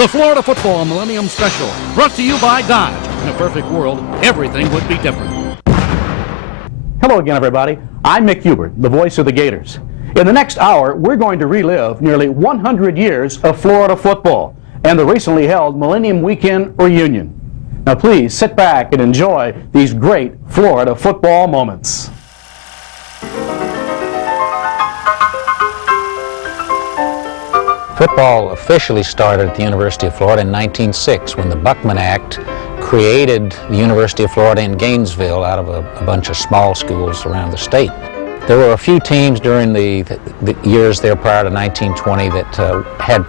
The Florida Football Millennium Special, brought to you by Dodge. In a perfect world, everything would be different. Hello again, everybody. I'm Mick Hubert, the voice of the Gators. In the next hour, we're going to relive nearly 100 years of Florida football and the recently held Millennium Weekend reunion. Now please sit back and enjoy these great Florida football moments. Football officially started at the University of Florida in 1906 when the Buckman Act created the University of Florida in Gainesville out of a bunch of small schools around the state. There were a few teams during the years there prior to 1920 that had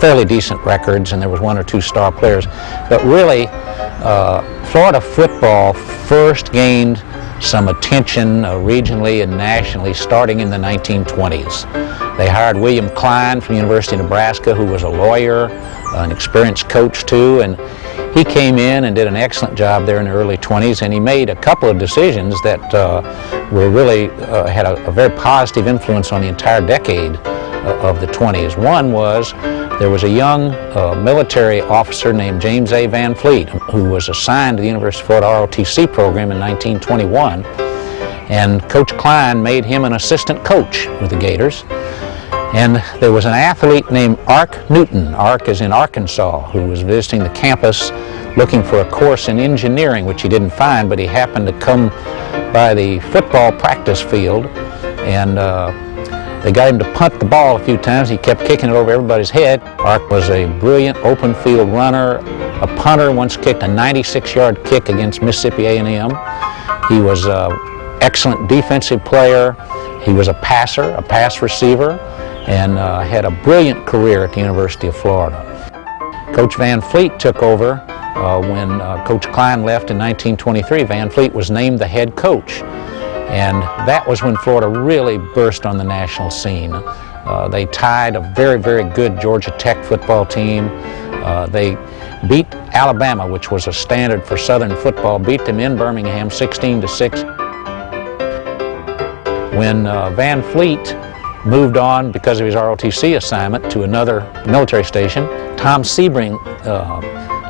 fairly decent records, and there was one or two star players. But really, Florida football first gained some attention regionally and nationally starting in the 1920s. They hired William Klein from the University of Nebraska, who was a lawyer, an experienced coach too, and he came in and did an excellent job there in the early 20s, and he made a couple of decisions that were really had a very positive influence on the entire decade of the 20s. One was there was a young military officer named James A. Van Fleet who was assigned to the University of Florida ROTC program in 1921, and Coach Klein made him an assistant coach with the Gators. And there was an athlete named Ark Newton, Ark is in Arkansas, who was visiting the campus looking for a course in engineering, which he didn't find, but he happened to come by the football practice field, and they got him to punt the ball a few times. He kept kicking it over everybody's head. Ark was a brilliant open field runner, a punter, once kicked a 96-yard kick against Mississippi A&M. He was an excellent defensive player. He was a passer, a pass receiver, and had a brilliant career at the University of Florida. Coach Van Fleet took over when Coach Klein left in 1923. Van Fleet was named the head coach, and that was when Florida really burst on the national scene. They tied a very, very good Georgia Tech football team. They beat Alabama, which was a standard for Southern football, beat them in Birmingham 16-6. When Van Fleet moved on because of his ROTC assignment to another military station, Tom Sebring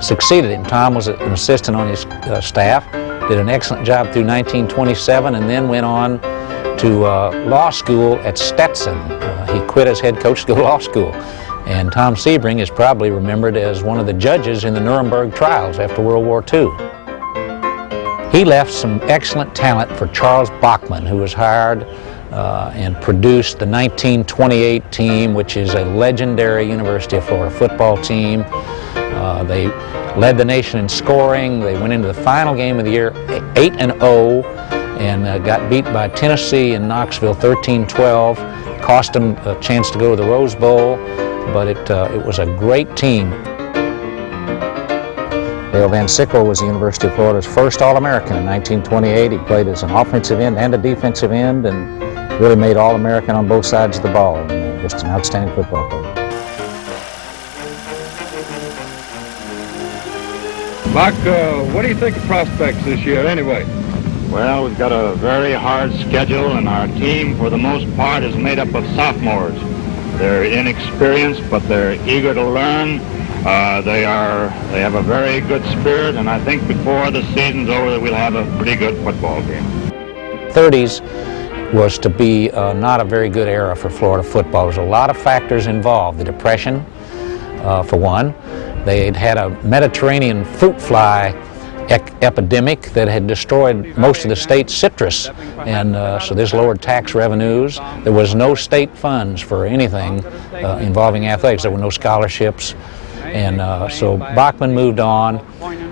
succeeded him. Tom was an assistant on his staff, did an excellent job through 1927, and then went on to law school at Stetson. He quit as head coach to go to law school. And Tom Sebring is probably remembered as one of the judges in the Nuremberg trials after World War II. He left some excellent talent for Charles Bachman, who was hired and produced the 1928 team, which is a legendary University of Florida football team. They led the nation in scoring. They went into the final game of the year 8-0 and got beat by Tennessee in Knoxville 13-12. Cost them a chance to go to the Rose Bowl, but it was a great team. Dale Van Sickle was the University of Florida's first All-American in 1928. He played as an offensive end and a defensive end, and really made All-American on both sides of the ball, and just an outstanding football player. Buck, what do you think of prospects this year anyway? Well, we've got a very hard schedule, and our team, for the most part, is made up of sophomores. They're inexperienced, but they're eager to learn. They have a very good spirit, and I think before the season's over that we'll have a pretty good football game. 30s was to be not a very good era for Florida football. There's a lot of factors involved. The Depression, for one. They had had a Mediterranean fruit fly epidemic that had destroyed most of the state's citrus, and so this lowered tax revenues. There was no state funds for anything involving athletics. There were no scholarships, and so Bachman moved on,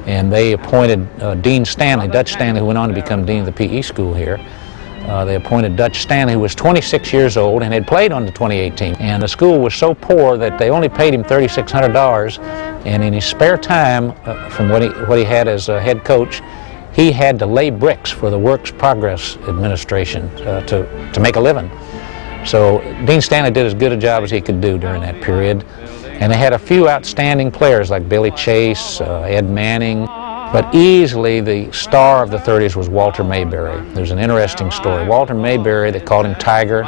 and they appointed Dean Stanley, Dutch Stanley, who went on to become dean of the PE school here. They appointed Dutch Stanley, who was 26 years old and had played on the 28 team. And the school was so poor that they only paid him $3,600. And in his spare time, from what he had as a head coach, he had to lay bricks for the Works Progress Administration to make a living. So Dean Stanley did as good a job as he could do during that period. And they had a few outstanding players like Billy Chase, Ed Manning. But easily the star of the 30s was Walter Mayberry. There's an interesting story. Walter Mayberry, they called him Tiger,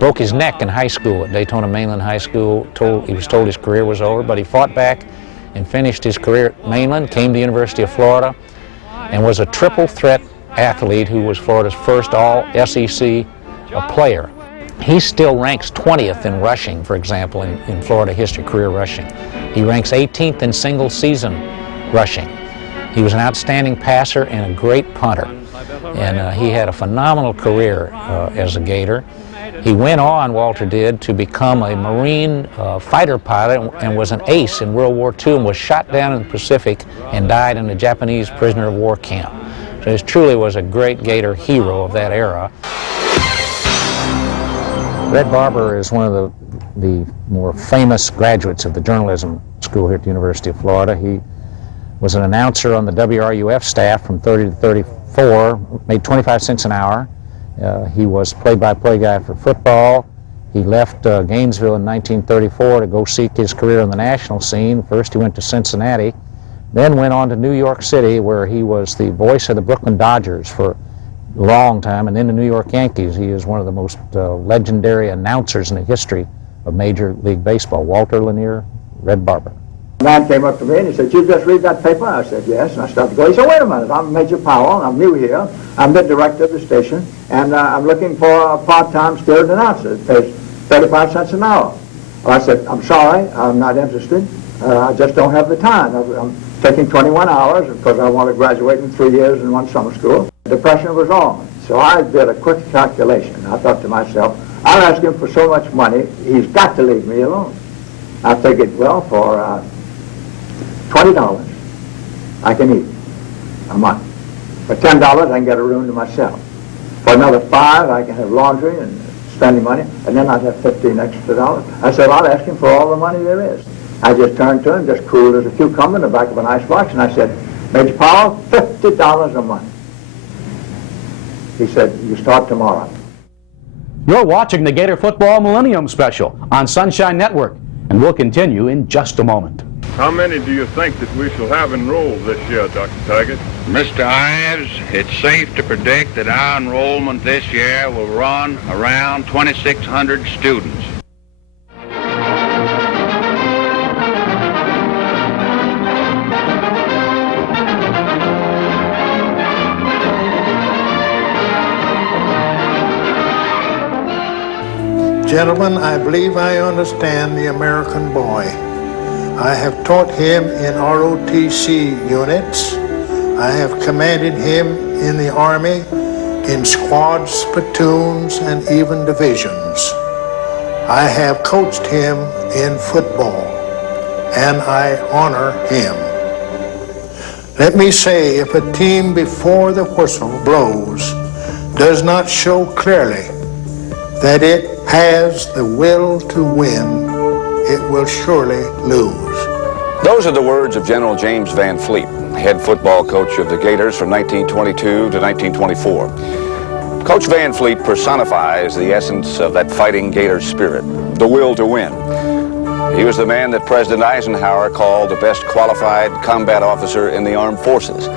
broke his neck in high school at Daytona Mainland High School. He was told his career was over, but he fought back. and finished his career at Mainland, came to the University of Florida, and was a triple threat athlete who was Florida's first all-SEC player. He still ranks 20th in rushing, for example, in Florida history, career rushing. He ranks 18th in single season rushing. He was an outstanding passer and a great punter. And he had a phenomenal career as a Gator. He went on, Walter did, to become a Marine fighter pilot and was an ace in World War II and was shot down in the Pacific and died in a Japanese prisoner of war camp. So he truly was a great Gator hero of that era. Red Barber is one of the more famous graduates of the journalism school here at the University of Florida. He was an announcer on the WRUF staff from 30 to 34, made 25 cents an hour. He was play-by-play guy for football. He left Gainesville in 1934 to go seek his career on the national scene. First he went to Cincinnati, then went on to New York City, where he was the voice of the Brooklyn Dodgers for a long time, and then the New York Yankees. He is one of the most legendary announcers in the history of Major League Baseball. Walter Lanier, Red Barber. A man came up to me and he said, "You just read that paper?" I said, "Yes." And I started to go. He said, "Wait a minute, I'm Major Powell, I'm new here, I'm the director of the station, and I'm looking for a part-time skilled announcer. It pays 35 cents an hour. Well, I said, "I'm sorry, I'm not interested. I just don't have the time. I'm taking 21 hours because I want to graduate in 3 years in one summer school." Depression was on. So I did a quick calculation. I thought to myself, I'll ask him for so much money, he's got to leave me alone. I figured, well, for $20, I can eat a month. For $10, I can get a room to myself. For another $5, I can have laundry and spending money, and then I'd have $15 extra dollars. I said, I'll ask him for all the money there is. I just turned to him, just cool as a cucumber in the back of an icebox, and I said, "Major Powell, $50 a month." He said, "You start tomorrow." You're watching the Gator Football Millennium Special on Sunshine Network, and we'll continue in just a moment. How many do you think that we shall have enrolled this year, Dr. Taggart? Mr. Ives, it's safe to predict that our enrollment this year will run around 2,600 students. Gentlemen, I believe I understand the American boy. I have taught him in ROTC units. I have commanded him in the Army, in squads, platoons, and even divisions. I have coached him in football, and I honor him. Let me say, if a team before the whistle blows does not show clearly that it has the will to win, it will surely lose. Those are the words of General James Van Fleet, head football coach of the Gators from 1922 to 1924. Coach Van Fleet personifies the essence of that fighting Gator spirit, the will to win. He was the man that President Eisenhower called the best qualified combat officer in the armed forces.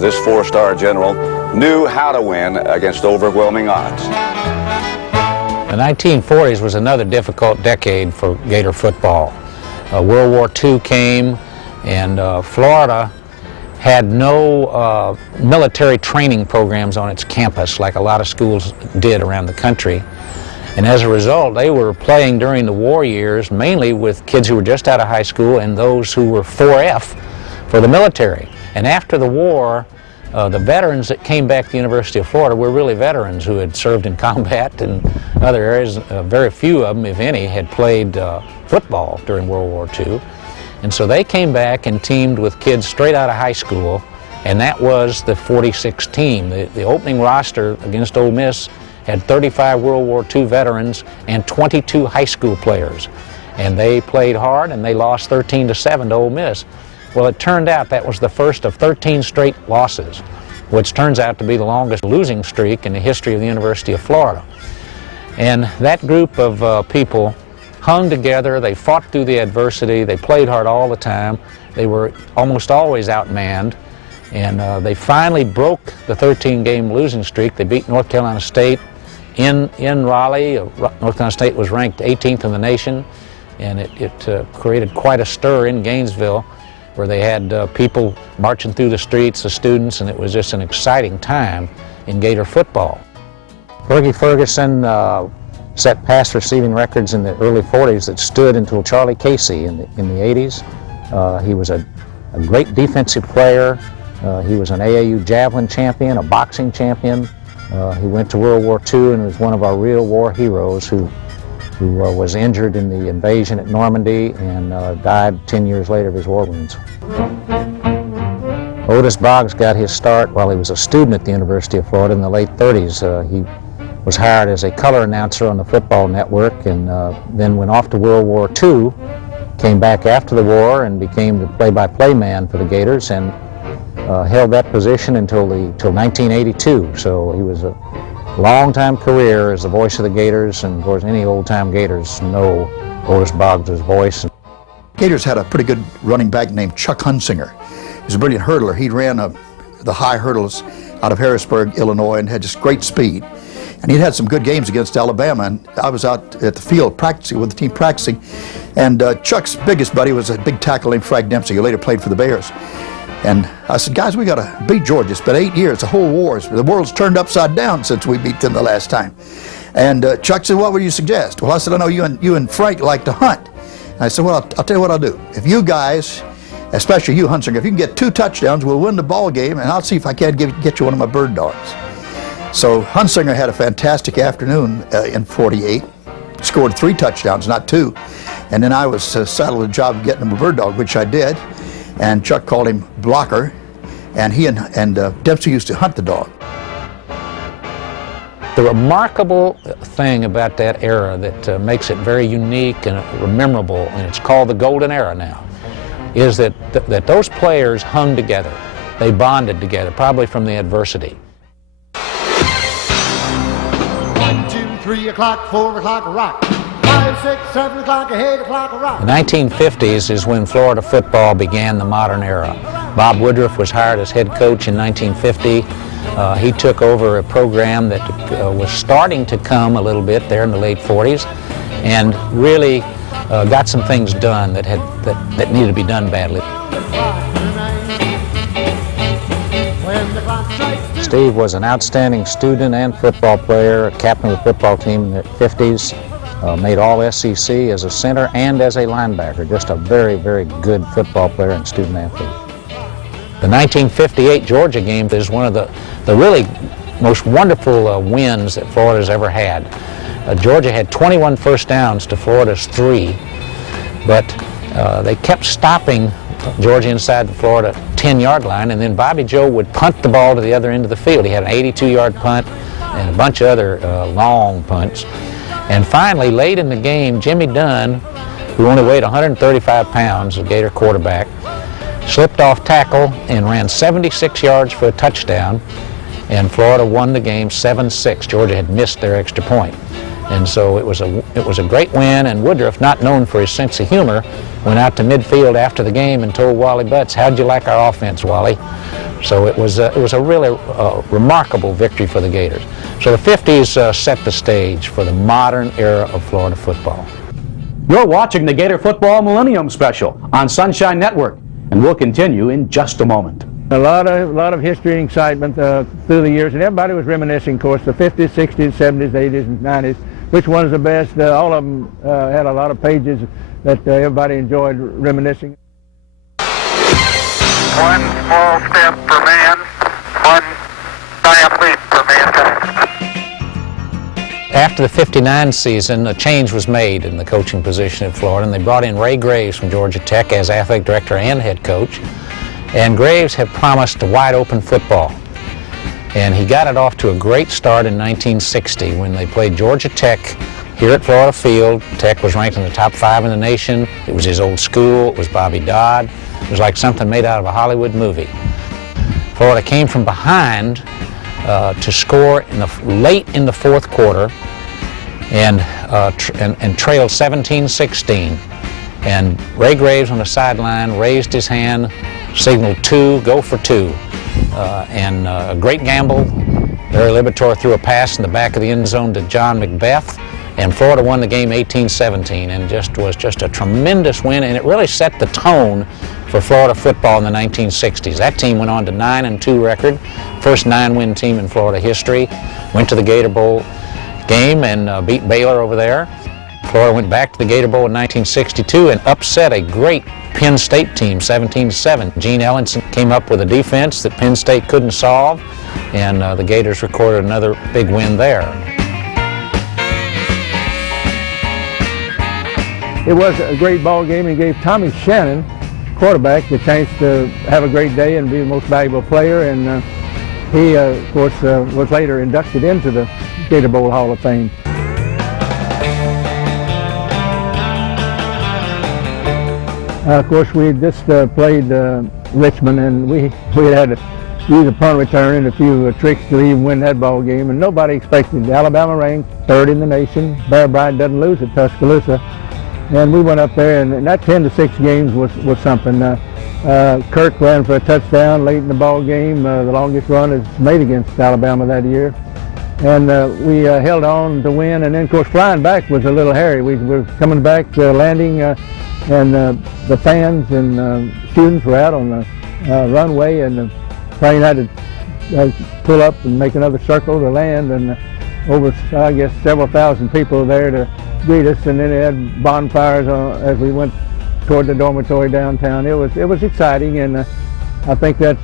This four-star general knew how to win against overwhelming odds. The 1940s was another difficult decade for Gator football. World War II came, and Florida had no military training programs on its campus like a lot of schools did around the country. And as a result, they were playing during the war years mainly with kids who were just out of high school and those who were 4F for the military. And after the war, the veterans that came back to the University of Florida were really veterans who had served in combat and other areas. Very few of them, if any, had played football during World War II. And so they came back and teamed with kids straight out of high school, and that was the 46 team. The opening roster against Ole Miss had 35 World War II veterans and 22 high school players. And they played hard, and they lost 13-7 to Ole Miss. Well, it turned out that was the first of 13 straight losses, which turns out to be the longest losing streak in the history of the University of Florida. And that group of people hung together, they fought through the adversity, they played hard all the time, they were almost always outmanned, and they finally broke the 13-game losing streak. They beat North Carolina State in Raleigh. North Carolina State was ranked 18th in the nation, and it created quite a stir in Gainesville. where they had people marching through the streets, the students, and it was just an exciting time in Gator football. Fergie Ferguson set pass receiving records in the early 40s that stood until Charlie Casey in the 80s. He was a great defensive player. He was an AAU javelin champion, a boxing champion. He went to World War II and was one of our real war heroes who was injured in the invasion at Normandy and died 10 years later of his war wounds. Otis Boggs got his start while he was a student at the University of Florida in the late 30s. He was hired as a color announcer on the football network and then went off to World War II, came back after the war and became the play-by-play man for the Gators and held that position until 1982. So he was a long-time career as the voice of the Gators, and of course any old-time Gators know Otis Boggs' voice. Gators had a pretty good running back named Chuck Hunsinger. He was a brilliant hurdler. He ran the high hurdles out of Harrisburg, Illinois, and had just great speed. And he'd had some good games against Alabama, and I was out at the field practicing with the team practicing, and Chuck's biggest buddy was a big tackle named Frank Dempsey, who later played for the Bears. And I said, guys, we got to beat Georgia. It's been 8 years, the whole war. The world's turned upside down since we beat them the last time. And Chuck said, what would you suggest? Well, I said, I know you and Frank like to hunt. And I said, well, I'll tell you what I'll do. If you guys, especially you, Hunsinger, if you can get 2 touchdowns, we'll win the ball game, and I'll see if I can't get you one of my bird dogs. So Hunsinger had a fantastic afternoon in '48, scored 3 touchdowns, not 2. And then I was saddled with the job of getting him a bird dog, which I did. And Chuck called him Blocker, and he and Dempsey used to hunt the dog. The remarkable thing about that era that makes it very unique and memorable, and it's called the Golden Era now, is that those players hung together. They bonded together, probably from the adversity. 1, 2, 3 o'clock, 4 o'clock, rock. 5, 6, 7 o'clock, 8 o'clock, rock. The 1950s is when Florida football began the modern era. Bob Woodruff was hired as head coach in 1950. He took over a program that was starting to come a little bit there in the late 40s and really got some things done that needed to be done badly. Steve was an outstanding student and football player, captain of the football team in the 50s, made all SEC as a center and as a linebacker, just a very, very good football player and student athlete. The 1958 Georgia game is one of the really most wonderful wins that Florida's ever had. Georgia had 21 first downs to Florida's 3, but they kept stopping Georgia inside the Florida 10-yard line, and then Bobby Joe would punt the ball to the other end of the field. He had an 82-yard punt and a bunch of other long punts. And finally, late in the game, Jimmy Dunn, who only weighed 135 pounds, a Gator quarterback, slipped off tackle and ran 76 yards for a touchdown, and Florida won the game 7-6. Georgia had missed their extra point. And so it was a great win, and Woodruff, not known for his sense of humor, went out to midfield after the game and told Wally Butts, "How'd you like our offense, Wally?" So it was a really remarkable victory for the Gators. So the 50s set the stage for the modern era of Florida football. You're watching the Gator Football Millennium Special on Sunshine Network, and we'll continue in just a moment. A lot of history and excitement through the years, and everybody was reminiscing, of course, the 50s, 60s, 70s, 80s, and 90s. Which one's the best? All of them had a lot of pages that everybody enjoyed reminiscing. One small step for man, one giant leap for mankind. After the '59 season, a change was made in the coaching position at Florida, and they brought in Ray Graves from Georgia Tech as athletic director and head coach. And Graves had promised a wide open football. And he got it off to a great start in 1960 when they played Georgia Tech here at Florida Field. Tech was ranked in the top 5 in the nation. It was his old school. It was Bobby Dodd. It was like something made out of a Hollywood movie. Florida came from behind to score late in the fourth quarter and trailed 17-16. And Ray Graves on the sideline raised his hand, signaled 2, go for 2. And a great gamble. Larry Liberatore threw a pass in the back of the end zone to John Macbeth, and Florida won the game 18-17, and was just a tremendous win, and it really set the tone for Florida football in the 1960s. That team went on to 9-2 record, first 9-win team in Florida history, went to the Gator Bowl game and beat Baylor over there. Florida went back to the Gator Bowl in 1962 and upset a great Penn State team, 17-7. Gene Ellenson came up with a defense that Penn State couldn't solve, and the Gators recorded another big win there. It was a great ball game and gave Tommy Shannon, quarterback, the chance to have a great day and be the most valuable player, and he, of course, was later inducted into the Gator Bowl Hall of Fame. Of course, we just played Richmond, and we had to use a punt return and a few tricks to even win that ball game, and nobody expected it. Alabama ranked third in the nation. Bear Bryant doesn't lose at Tuscaloosa, and we went up there, and that 10-6 games was something. Kirk ran for a touchdown late in the ball game, the longest run is made against Alabama that year, and we held on to win. And then, of course, flying back was a little hairy. We were coming back, landing. And the fans and students were out on the runway, and the plane had to pull up and make another circle to land, and over, I guess, several thousand people there to greet us, and then they had bonfires as we went toward the dormitory downtown. It was exciting, and I think that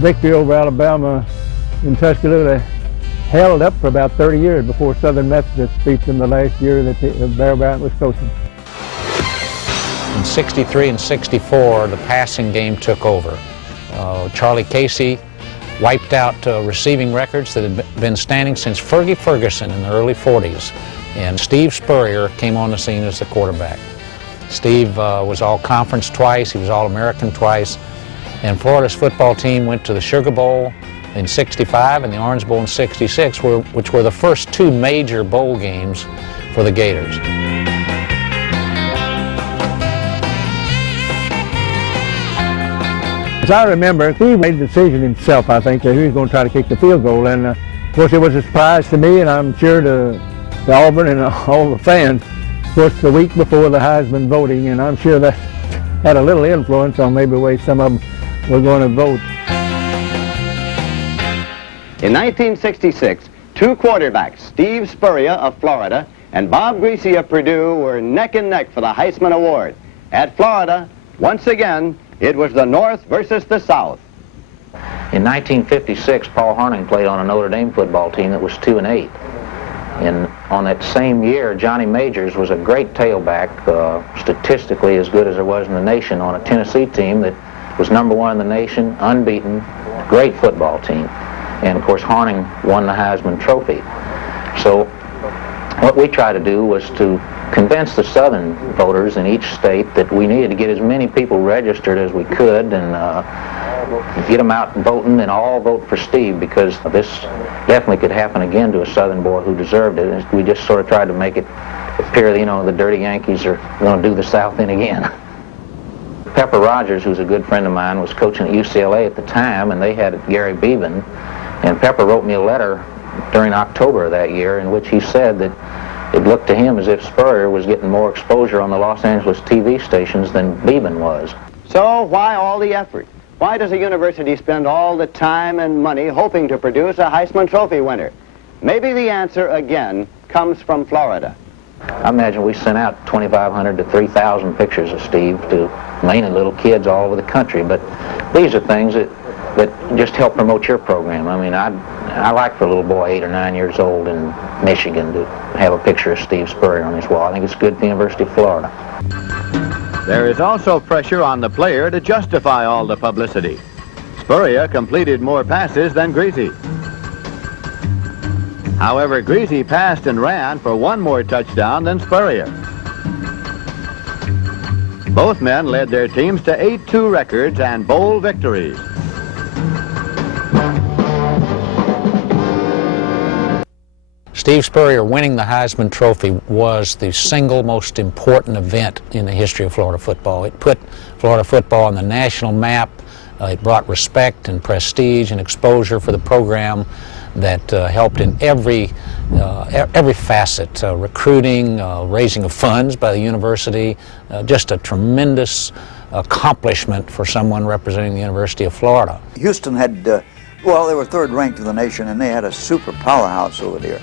victory over Alabama in Tuscaloosa held up for about 30 years before Southern Methodist beat them the last year that Bear Bryant was coaching. In 63 and 64, the passing game took over. Charlie Casey wiped out receiving records that had been standing since Fergie Ferguson in the early 40s. And Steve Spurrier came on the scene as the quarterback. Steve was all-conference twice, he was All-American twice, and Florida's football team went to the Sugar Bowl in 65 and the Orange Bowl in 66, which were the first two major bowl games for the Gators. As I remember, he made the decision himself, I think, that he was going to try to kick the field goal. And of course, it was a surprise to me, and I'm sure to Auburn and all the fans. Of course, the week before the Heisman voting, and I'm sure that had a little influence on maybe the way some of them were going to vote. In 1966, two quarterbacks, Steve Spurrier of Florida and Bob Greasy of Purdue, were neck and neck for the Heisman Award. At Florida, once again, it was the North versus the South. In 1956, Paul Hornung played on a Notre Dame football team that was 2-8. And on that same year, Johnny Majors was a great tailback, statistically as good as there was in the nation, on a Tennessee team that was #1 in the nation, unbeaten, great football team. And of course, Hornung won the Heisman Trophy. So what we tried to do was to convince the Southern voters in each state that we needed to get as many people registered as we could and get them out voting, and all vote for Steve, because this definitely could happen again to a Southern boy who deserved it. And we just sort of tried to make it appear, you know, the dirty Yankees are going to do the South in again. Pepper Rogers, who's a good friend of mine, was coaching at UCLA at the time, and they had Gary Beeben. And Pepper wrote me a letter during October of that year in which he said that it looked to him as if Spurrier was getting more exposure on the Los Angeles TV stations than Beeben was. So why all the effort? Why does a university spend all the time and money hoping to produce a Heisman Trophy winner? Maybe the answer, again, comes from Florida. I imagine we sent out 2,500 to 3,000 pictures of Steve to mainly little kids all over the country. But these are things that just help promote your program. I mean, I like for a little boy 8 or 9 years old in Michigan to have a picture of Steve Spurrier on his wall. I think it's good for the University of Florida. There is also pressure on the player to justify all the publicity. Spurrier completed more passes than Greasy. However, Greasy passed and ran for one more touchdown than Spurrier. Both men led their teams to 8-2 records and bowl victories. Steve Spurrier winning the Heisman Trophy was the single most important event in the history of Florida football. It put Florida football on the national map. It brought respect and prestige and exposure for the program that helped in every facet, recruiting, raising of funds by the university, just a tremendous accomplishment for someone representing the University of Florida. Houston had, well, they were third ranked in the nation, and they had a super powerhouse over there.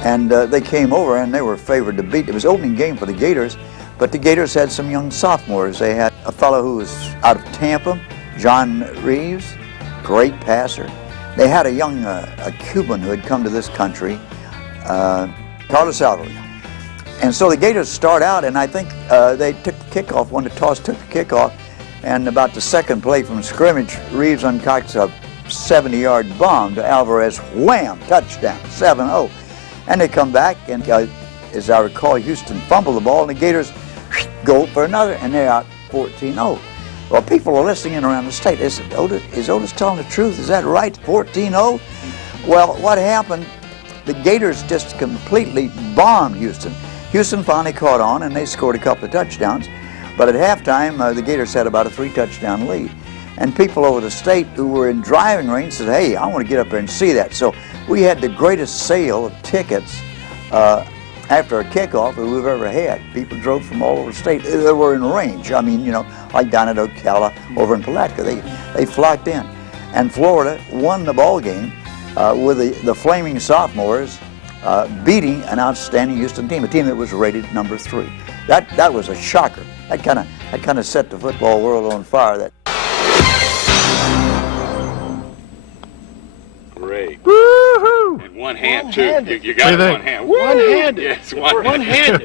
And they came over, and they were favored to beat. It was opening game for the Gators, but the Gators had some young sophomores. They had a fellow who was out of Tampa, John Reeves, great passer. They had a young a Cuban who had come to this country, Carlos Alvarez. And so the Gators start out, and I think they took the kickoff. When the toss took the kickoff, and about the second play from scrimmage, Reeves uncocks a 70-yard bomb to Alvarez. Wham! Touchdown, 7-0. And they come back, and as I recall, Houston fumbled the ball, and the Gators go for another, and they're out 14-0. Well, people are listening in around the state. Is Otis telling the truth? Is that right? 14-0? Well, what happened? The Gators just completely bombed Houston. Houston finally caught on, and they scored a couple of touchdowns. But at halftime, the Gators had about a 3-touchdown lead. And people over the state who were in driving range said, hey, I want to get up there and see that. So we had the greatest sale of tickets after a kickoff that we've ever had. People drove from all over the state. They were in range. I mean, you know, like down at Ocala, over in Palatka. They flocked in. And Florida won the ball game with the Flaming Sophomores beating an outstanding Houston team, a team that was rated number 3. That was a shocker. That kind of set the football world on fire. Great. Woo-hoo! And one hand, too. You got it one hand. One-handed. Yes, one-handed.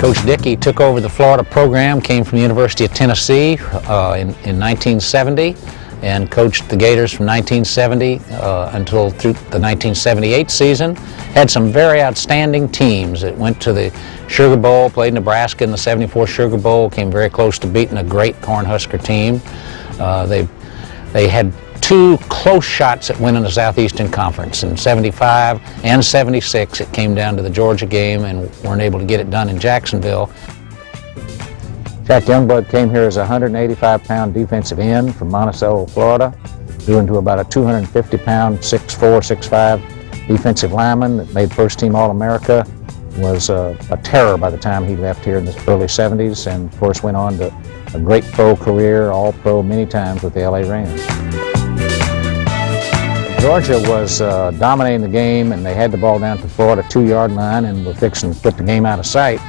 Coach Dickey took over the Florida program, came from the University of Tennessee in 1970, and coached the Gators from 1970 until through the 1978 season. Had some very outstanding teams. It went to the Sugar Bowl, played Nebraska in the '74 Sugar Bowl, came very close to beating a great Cornhusker team. They had 2 close shots at winning the Southeastern Conference. In '75 and '76, it came down to the Georgia game and weren't able to get it done in Jacksonville. Jack Youngblood came here as a 185-pound defensive end from Monticello, Florida, grew into about a 250-pound, 6'4", 6'5" defensive lineman that made first-team All-America, was a terror by the time he left here in the early '70s, and of course went on to a great pro career, All-Pro many times with the LA Rams. Georgia was dominating the game, and they had the ball down to the Florida 2-yard line and were fixing to put the game out of sight.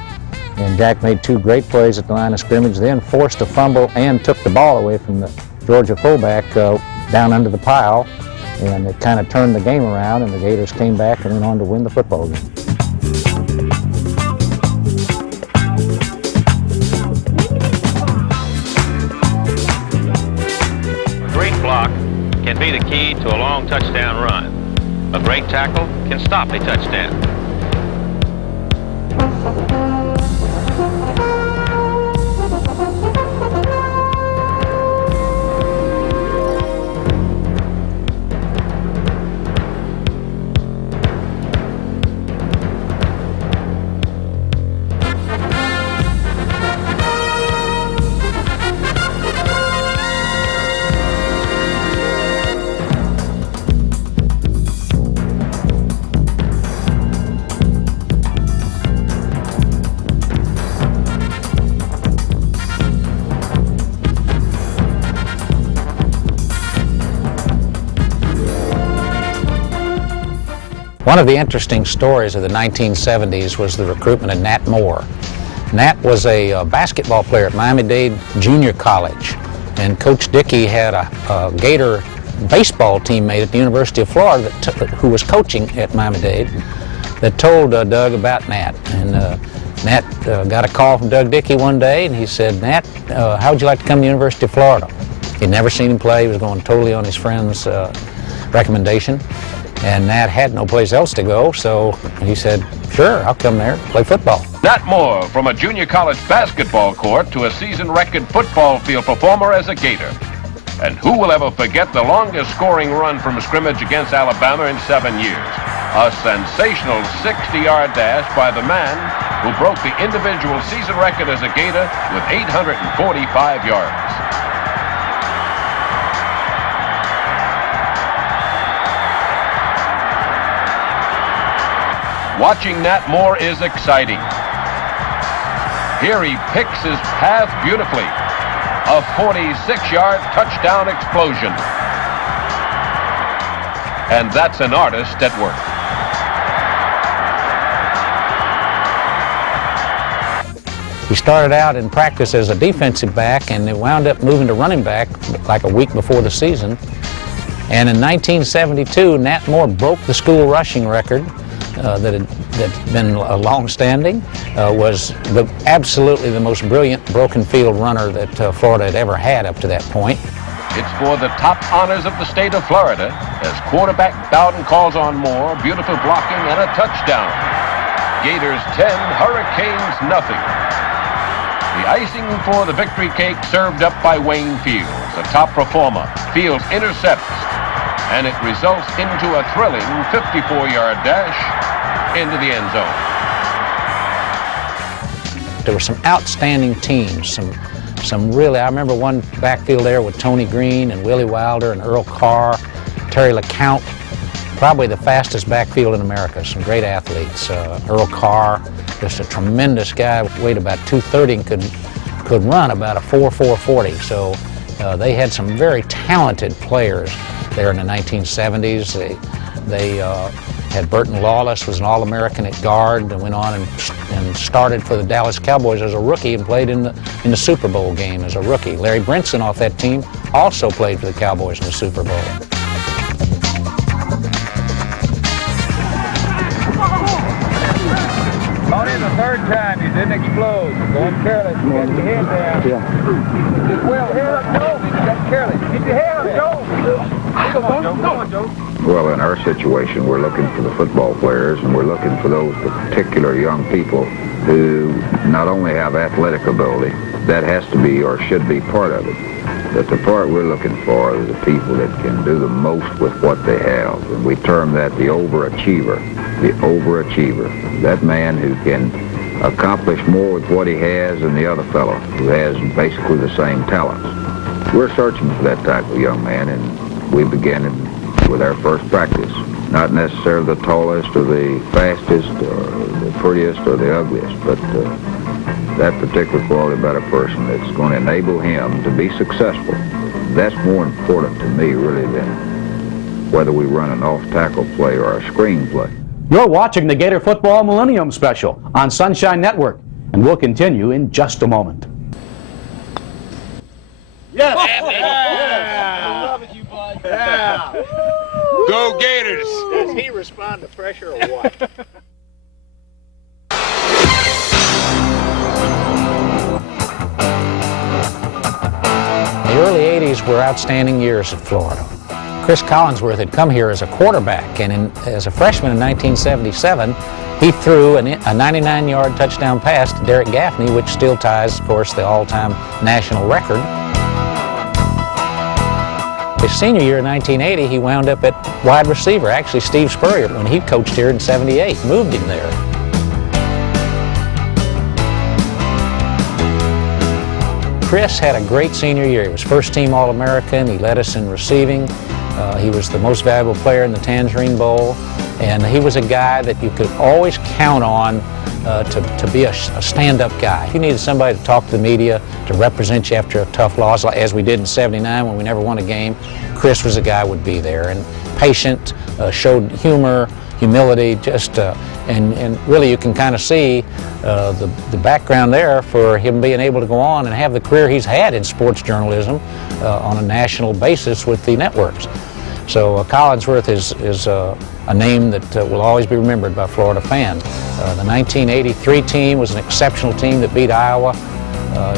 And Jack made 2 great plays at the line of scrimmage, then forced a fumble and took the ball away from the Georgia fullback down under the pile, and it kind of turned the game around, and the Gators came back and went on to win the football game. A great block can be the key to a long touchdown run. A great tackle can stop a touchdown. One of the interesting stories of the 1970s was the recruitment of Nat Moore. Nat was a basketball player at Miami-Dade Junior College, and Coach Dickey had a Gator baseball teammate at the University of Florida who was coaching at Miami-Dade that told Doug about Nat. And Nat got a call from Doug Dickey one day, and he said, Nat, how would you like to come to the University of Florida? He'd never seen him play. He was going totally on his friend's recommendation. And Nat had no place else to go, so he said, sure, I'll come there, play football. Nat Moore, from a junior college basketball court to a season record football field performer as a Gator. And who will ever forget the longest scoring run from scrimmage against Alabama in 7 years? A sensational 60-yard dash by the man who broke the individual season record as a Gator with 845 yards. Watching Nat Moore is exciting. Here he picks his path beautifully. A 46-yard touchdown explosion. And that's an artist at work. He started out in practice as a defensive back, and they wound up moving to running back like a week before the season. And in 1972, Nat Moore broke the school rushing record that had been long-standing, was absolutely the most brilliant broken field runner that Florida had ever had up to that point. It's for the top honors of the state of Florida as quarterback Bowden calls on Moore, beautiful blocking and a touchdown. Gators 10, Hurricanes nothing. The icing for the victory cake served up by Wayne Fields, a top performer. Fields intercepts, and it results into a thrilling 54-yard dash into the end zone. There were some outstanding teams, some really, I remember one backfield there with Tony Green and Willie Wilder and Earl Carr, Terry LeCount, probably the fastest backfield in America, some great athletes. Earl Carr, just a tremendous guy, weighed about 230 and could run about a 4.40. So they had some very talented players there in the 1970s. They had Burton Lawless, was an All-American at guard, and went on and started for the Dallas Cowboys as a rookie and played in the Super Bowl game as a rookie. Larry Brinson off that team also played for the Cowboys in the Super Bowl. On in the third time, you didn't explode. Going careless. You got your head down. Yeah. Well, head up, Joe. You got careless. Keep your head up, Joe. Come on, Joe. Well, in our situation, we're looking for the football players, and we're looking for those particular young people who not only have athletic ability, that has to be or should be part of it, but the part we're looking for is the people that can do the most with what they have. And we term that the overachiever. The overachiever. That man who can accomplish more with what he has than the other fellow who has basically the same talents. We're searching for that type of young man, and we begin with our first practice. Not necessarily the tallest or the fastest or the prettiest or the ugliest, but that particular quality about a person that's going to enable him to be successful. That's more important to me, really, than whether we run an off-tackle play or a screen play. You're watching the Gator Football Millennium Special on Sunshine Network, and we'll continue in just a moment. Yes! I love it, you bud. Yeah! Go Gators! Does he respond to pressure or what? The early 80s were outstanding years at Florida. Chris Collinsworth had come here as a quarterback, and as a freshman in 1977, he threw a 99-yard touchdown pass to Derek Gaffney, which still ties, of course, the all-time national record. His senior year in 1980, he wound up at wide receiver. Actually, Steve Spurrier, when he coached here in '78, moved him there. Chris had a great senior year. He was first-team All-American. He led us in receiving. He was the most valuable player in the Tangerine Bowl. And he was a guy that you could always count on to be a stand-up guy. If you needed somebody to talk to the media, to represent you after a tough loss, as we did in '79 when we never won a game, Chris was a guy who would be there. And patient, showed humor, humility, just, and really you can kind of see the background there for him being able to go on and have the career he's had in sports journalism on a national basis with the networks. So Collinsworth is a name that will always be remembered by Florida fans. The 1983 team was an exceptional team that beat Iowa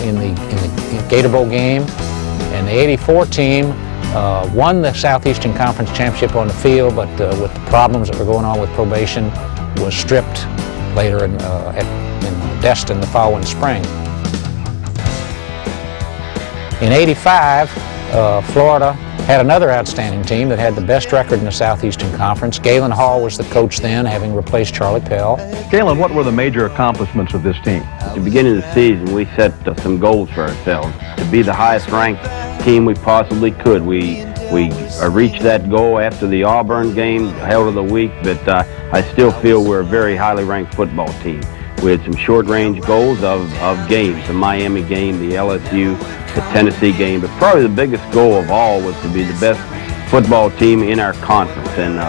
in the Gator Bowl game. And the '84 team won the Southeastern Conference Championship on the field, but with the problems that were going on with probation, was stripped later in Destin the following spring. In '85, Florida had another outstanding team that had the best record in the Southeastern Conference. Galen Hall was the coach then, having replaced Charlie Pell. Galen, what were the major accomplishments of this team? At the beginning of the season, we set some goals for ourselves to be the highest ranked team we possibly could. We We reached that goal after the Auburn game, held of the week, but I still feel we're a very highly ranked football team. We had some short-range goals of games, the Miami game, the LSU, the Tennessee game, but probably the biggest goal of all was to be the best football team in our conference, and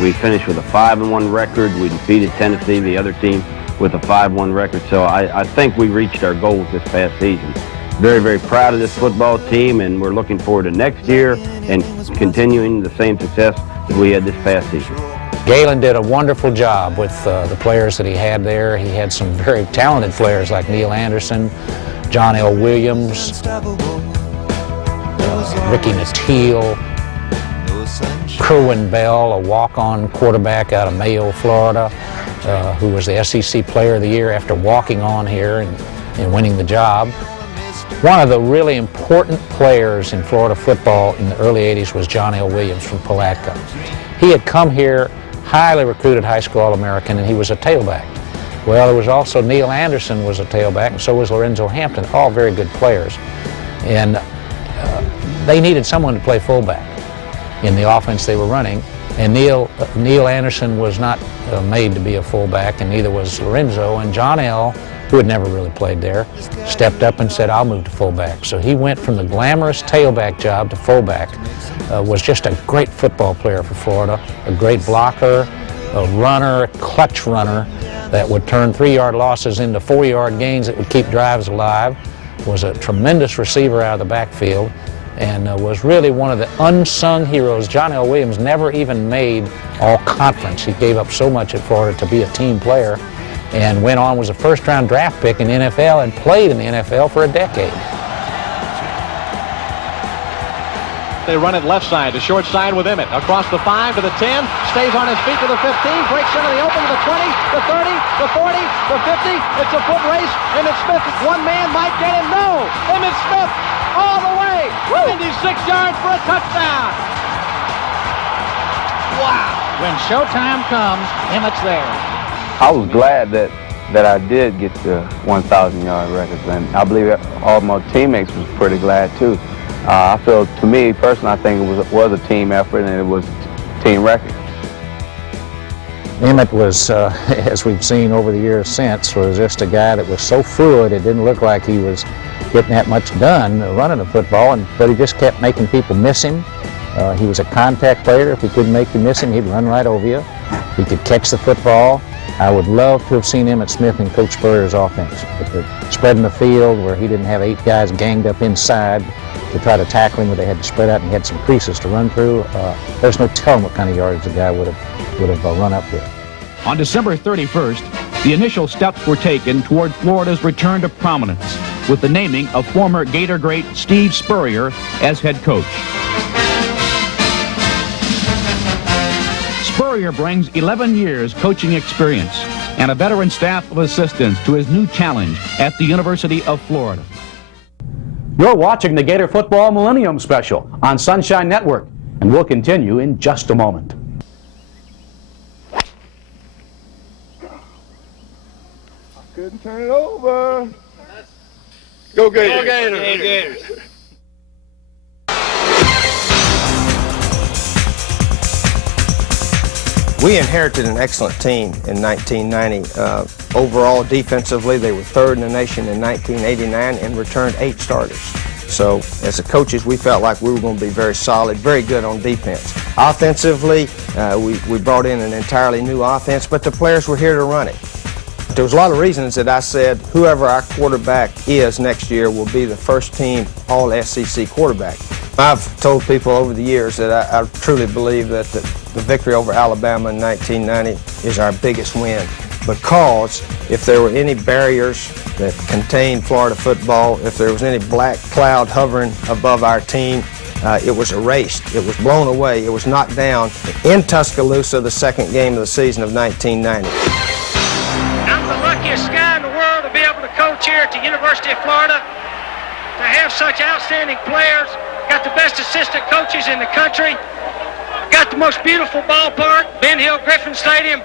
we finished with a 5-1 record. We defeated Tennessee, the other team, with a 5-1 record, so I think we reached our goals this past season. Very, very proud of this football team, and we're looking forward to next year and continuing the same success that we had this past season. Galen did a wonderful job with the players that he had there. He had some very talented players like Neil Anderson, John L. Williams, Ricky Natile, Kerwin Bell, a walk-on quarterback out of Mayo, Florida, who was the SEC Player of the Year after walking on here and winning the job. One of the really important players in Florida football in the early 80s was John L. Williams from Palatka. He had come here, highly recruited high school All-American, and he was a tailback. Well, there was also Neil Anderson was a tailback, and so was Lorenzo Hampton, all very good players. And they needed someone to play fullback in the offense they were running, and Neil Anderson was not made to be a fullback, and neither was Lorenzo, and John L., who had never really played there, stepped up and said, I'll move to fullback. So he went from the glamorous tailback job to fullback, was just a great football player for Florida, a great blocker, a runner, a clutch runner that would turn 3-yard losses into 4-yard gains that would keep drives alive, was a tremendous receiver out of the backfield, and was really one of the unsung heroes. John L. Williams never even made all-conference. He gave up so much at Florida to be a team player, and went on, was a first-round draft pick in the NFL and played in the NFL for a decade. They run it left side to short side with Emmett. Across the 5 to the 10, stays on his feet to the 15, breaks into the open to the 20, the 30, the 40, the 50. It's a foot race. Emmett Smith, one man might get him. No! Emmett Smith all the way, 96 yards for a touchdown. Wow! When showtime comes, Emmett's there. I was glad that I did get the 1,000-yard record, and I believe all my teammates was pretty glad too. I feel, to me personally, I think it was a team effort and it was a team record. Emmett was, as we've seen over the years since, was just a guy that was so fluid, it didn't look like he was getting that much done running the football, but he just kept making people miss him. He was a contact player. If he couldn't make you miss him, he'd run right over you. He could catch the football. I would love to have seen Emmett Smith in Coach Spurrier's offense, but the spreading the field where he didn't have 8 guys ganged up inside to try to tackle him, where they had to spread out and he had some creases to run through. There's no telling what kind of yardage the guy would have run up with. On December 31st, the initial steps were taken toward Florida's return to prominence with the naming of former Gator great Steve Spurrier as head coach. Spurrier brings 11 years coaching experience and a veteran staff of assistants to his new challenge at the University of Florida. You're watching the Gator Football Millennium Special on Sunshine Network, and we'll continue in just a moment. Couldn't turn it over. Go Gators. Go Gators. Go Gators. We inherited an excellent team in 1990. Overall, defensively, they were 3rd in the nation in 1989 and returned 8 starters. So, as the coaches, we felt like we were going to be very solid, very good on defense. Offensively, we brought in an entirely new offense, but the players were here to run it. There was a lot of reasons that I said whoever our quarterback is next year will be the first team All-SEC quarterback. I've told people over the years that I truly believe that the victory over Alabama in 1990 is our biggest win, because if there were any barriers that contained Florida football, if there was any black cloud hovering above our team, it was erased. It was blown away. It was knocked down in Tuscaloosa, the second game of the season of 1990. I'm the luckiest guy in the world to be able to coach here at the University of Florida, to have such outstanding players. Got the best assistant coaches in the country. Got the most beautiful ballpark, Ben Hill Griffin Stadium.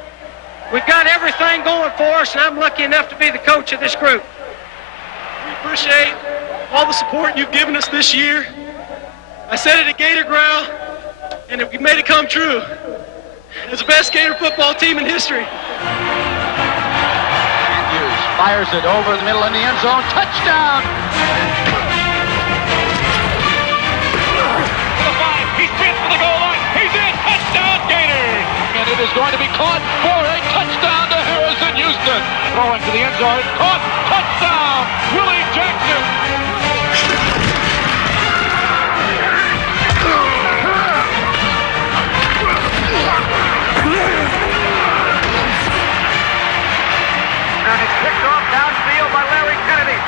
We've got everything going for us, and I'm lucky enough to be the coach of this group. We appreciate all the support you've given us this year. I said it at Gator Growl. and we made it come true. It's the best Gator football team in history. Andrews fires it over the middle in the end zone. Touchdown! He's pinned for the goal line. He's in. Touchdown, Gators. And it is going to be caught for a touchdown to Harrison Houston. Throwing to the end zone. Caught. Touchdown. Willie Jackson. And it's picked off downfield by Larry Kennedy.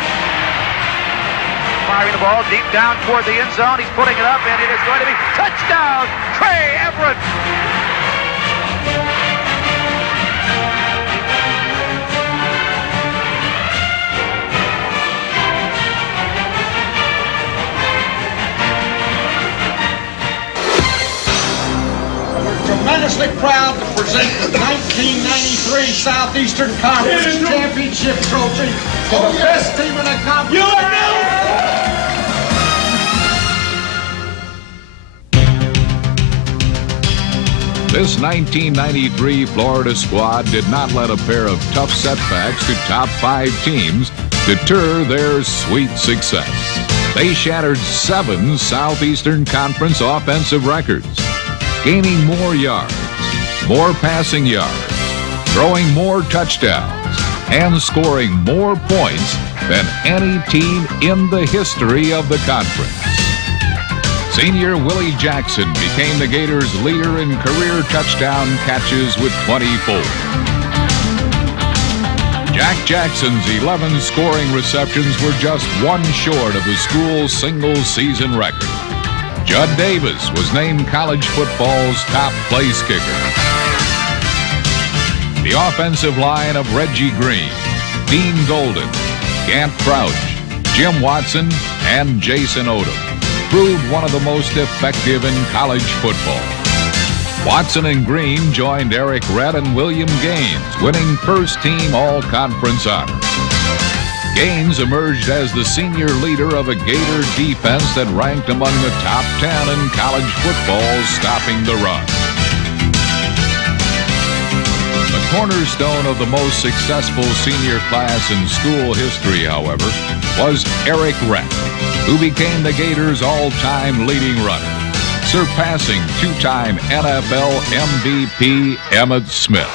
Firing the ball deep down toward the end zone. He's putting it up, and it is going to be touchdown, Trey Everett. Tremendously proud to present the 1993 Southeastern Conference Championship Trophy to the best team in the conference. This 1993 Florida squad did not let a pair of tough setbacks to top 5 teams deter their sweet success. They shattered 7 Southeastern Conference offensive records, gaining more yards, more passing yards, throwing more touchdowns, and scoring more points than any team in the history of the conference. Senior Willie Jackson became the Gators' leader in career touchdown catches with 24. Jack Jackson's 11 scoring receptions were just 1 short of the school's single-season record. Judd Davis was named college football's top place kicker. The offensive line of Reggie Green, Dean Golden, Gant Crouch, Jim Watson, and Jason Odom proved one of the most effective in college football. Watson and Green joined Eric Redd and William Gaines, winning first-team all-conference honors. Gaines emerged as the senior leader of a Gator defense that ranked among the top 10 in college football, stopping the run. The cornerstone of the most successful senior class in school history, however, was Eric Redd, who became the Gators' all-time leading runner, surpassing 2-time NFL MVP Emmitt Smith.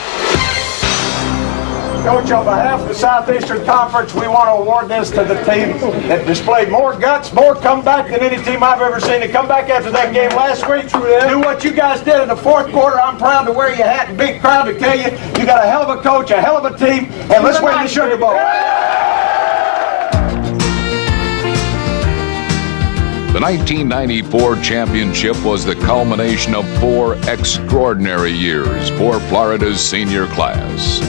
Coach, on behalf of the Southeastern Conference, we want to award this to the team that displayed more guts, more comeback than any team I've ever seen. To come back after that game last week, do what you guys did in the fourth quarter. I'm proud to wear your hat and big crowd to tell you, you got a hell of a coach, a hell of a team, and let's win the Sugar Bowl. The 1994 championship was the culmination of 4 extraordinary years for Florida's senior class.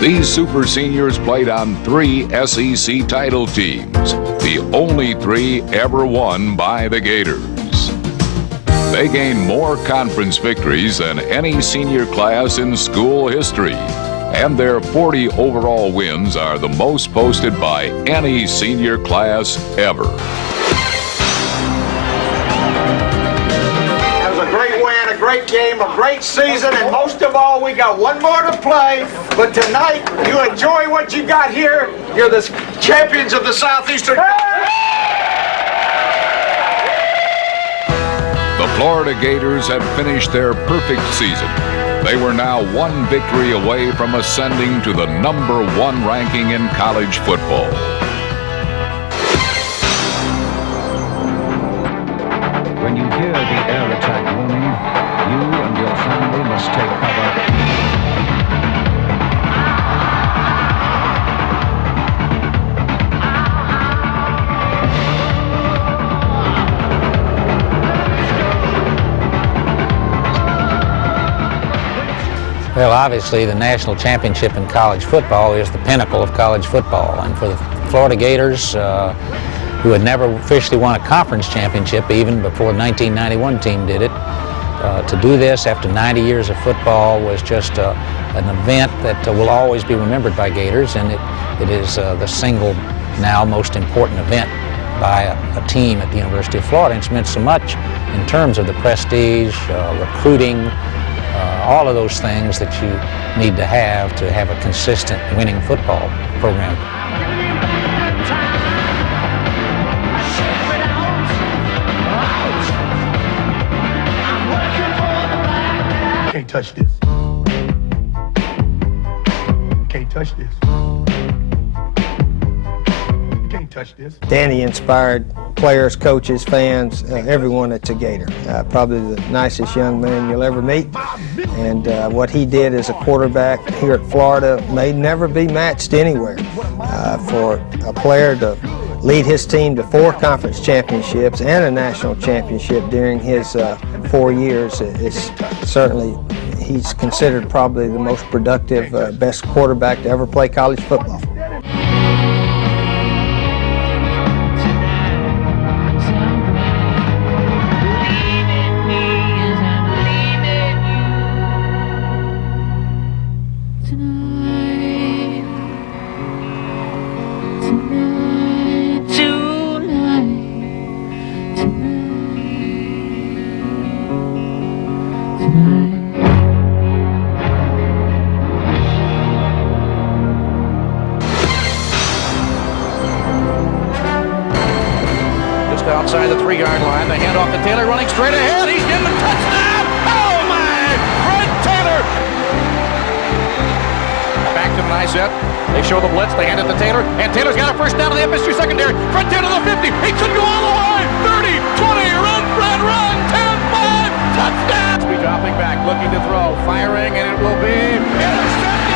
These super seniors played on 3 SEC title teams, the only 3 ever won by the Gators. They gained more conference victories than any senior class in school history, and their 40 overall wins are the most posted by any senior class ever. Great game, a great season, and most of all, we got one more to play. But tonight, you enjoy what you got here. You're the champions of the Southeastern. The Florida Gators had finished their perfect season. They were now 1 victory away from ascending to the #1 ranking in college football. When you hear the air attack warning, you and your family must take cover. Well, obviously, the national championship in college football is the pinnacle of college football. And for the Florida Gators, who had never officially won a conference championship even before the 1991 team did it, to do this after 90 years of football was just an event that will always be remembered by Gators, and it is the single now most important event by a team at the University of Florida. And it's meant so much in terms of the prestige, recruiting, all of those things that you need to have a consistent winning football program. Can't touch this. Can't touch this. You can't touch this. Danny inspired players, coaches, fans, everyone that's a Gator. Probably the nicest young man you'll ever meet. And what he did as a quarterback here at Florida may never be matched anywhere. For a player to lead his team to 4 conference championships and a national championship during his 4 years is certainly, he's considered probably the most productive, best quarterback to ever play college football. Outside the 3-yard line, the handoff to Taylor, running straight ahead. He's getting a touchdown. Oh my! Fred Taylor. Back to the nice set. They show the blitz. They hand it to Taylor, and Taylor's got a first down to the FSU secondary. Fred Taylor to the 50. He could go all the way. 30, 20, run, Fred, run. 10, 5, touchdown. He'll be dropping back, looking to throw, firing, and it will be intercepted.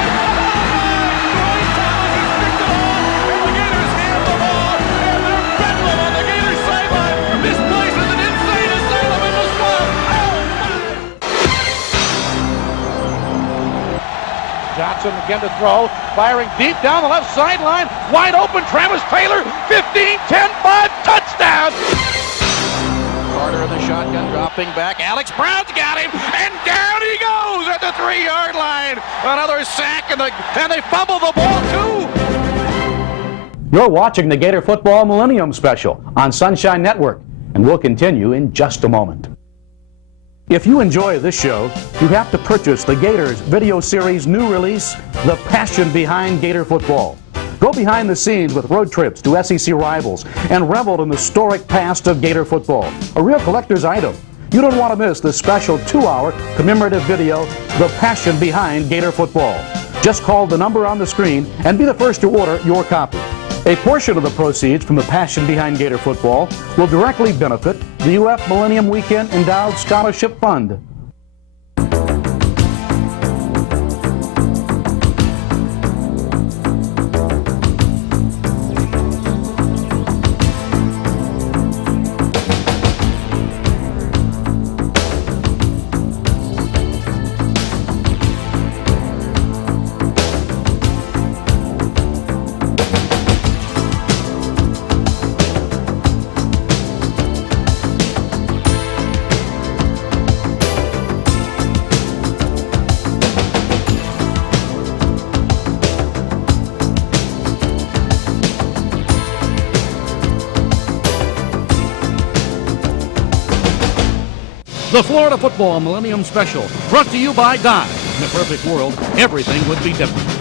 Johnson again to throw, firing deep down the left sideline, wide open, Travis Taylor, 15, 10, 5, touchdown! Carter in the shotgun, dropping back, Alex Brown's got him, and down he goes at the 3-yard line! Another sack, and they fumble the ball too! You're watching the Gator Football Millennium Special on Sunshine Network, and we'll continue in just a moment. If you enjoy this show, you have to purchase the Gators video series new release, The Passion Behind Gator Football. Go behind the scenes with road trips to SEC rivals and revel in the storied past of Gator football, a real collector's item. You don't want to miss the special 2-hour commemorative video, The Passion Behind Gator Football. Just call the number on the screen and be the first to order your copy. A portion of the proceeds from The Passion Behind Gator Football will directly benefit the UF Millennium Weekend Endowed Scholarship Fund. The Florida Football Millennium Special, brought to you by Dye. In a perfect world, everything would be different.